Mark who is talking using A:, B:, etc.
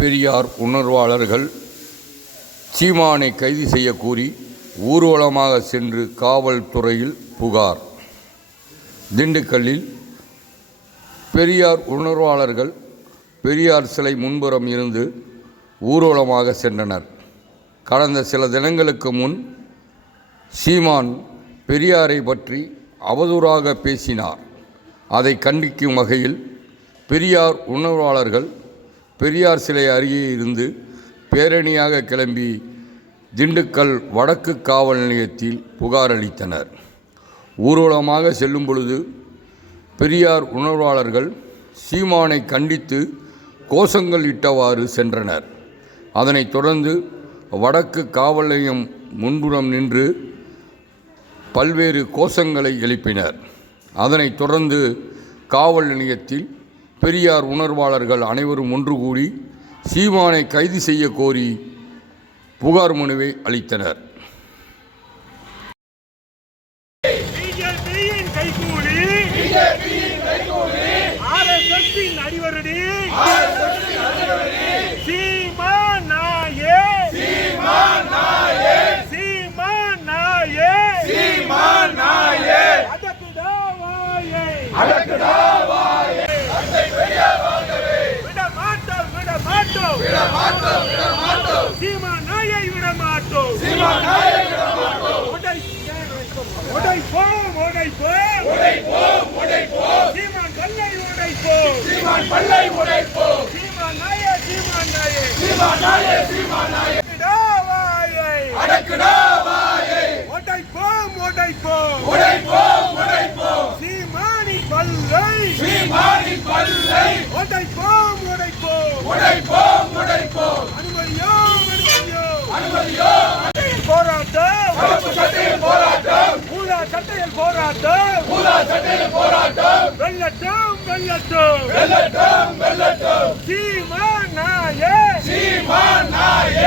A: பெரியார் உணர்வாளர்கள் சீமானை கைது செய்ய கூறி ஊர்வலமாக சென்று காவல்துறையில் புகார். திண்டுக்கல்லில் பெரியார் உணர்வாளர்கள் பெரியார் சிலை முன்புறம் இருந்து ஊர்வலமாக சென்றனர். கடந்த சில தினங்களுக்கு முன் சீமான் பெரியாரை பற்றி அவதூறாக பேசினார். அதை கண்டிக்கும் வகையில் பெரியார் உணர்வாளர்கள் பெரியார் சிலை அருகே இருந்து பேரணியாக கிளம்பி திண்டுக்கல் வடக்கு காவல் நிலையத்தில் புகார் அளித்தனர். ஊர்வலமாக செல்லும் பொழுது பெரியார் உணர்வாளர்கள் சீமானை கண்டித்து கோஷங்கள் இட்டவாறு சென்றனர். அதனைத் தொடர்ந்து வடக்கு காவல் நிலையம் முன்புறம் நின்று பல்வேறு கோஷங்களை எழுப்பினர். அதனைத் தொடர்ந்து காவல் நிலையத்தில் பெரியார் உணர்வாளர்கள் அனைவரும் ஒன்று கூடி சீமானை கைது செய்ய கோரி புகார் மனுவை அளித்தனர்.
B: அடிவருடி சீமான் நாயே சீமான் நாயே அடக்குடா வாயை விட மாட்டோம் விட மாட்டோம். சீமான் நாயை விட மாட்டோம். உடைப்போம் உடைப்போம் சீமான் பல்லை உடைப்போம் சீமான் நாயே சீமான் நாயே. அடக்குடா வாயை. உடைப்போம் உடைப்போம் சீமானி பல்லை உடைப்போம் உடைப்போம் அனுமதியோ அனுமதியோ போராட்டம். ஊதா சட்டையில் போராட்டம். வெள்ளட்டும் வெள்ளட்டும். சீமான் நாயே. அடக்குடா வாயை